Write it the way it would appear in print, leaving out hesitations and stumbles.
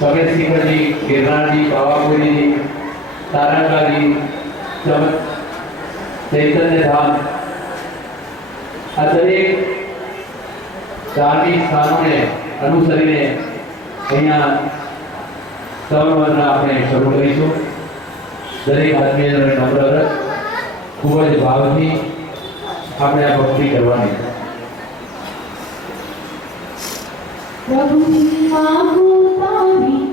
समेत सिंह जी, गिरनार जी, बाबापुरी जी, तारंगा जी, चैतन्य धाम आ दरेक धार्मिक स्थानों ने अनुसरीने अहींया सवनवंदना આપણે શરૂ કરીશું। દરેક આત્મીયને નમ્ર ખૂબ જ ભાવથી આપણે આ ભક્તિ કરવાની। प्रभु मांगो तारी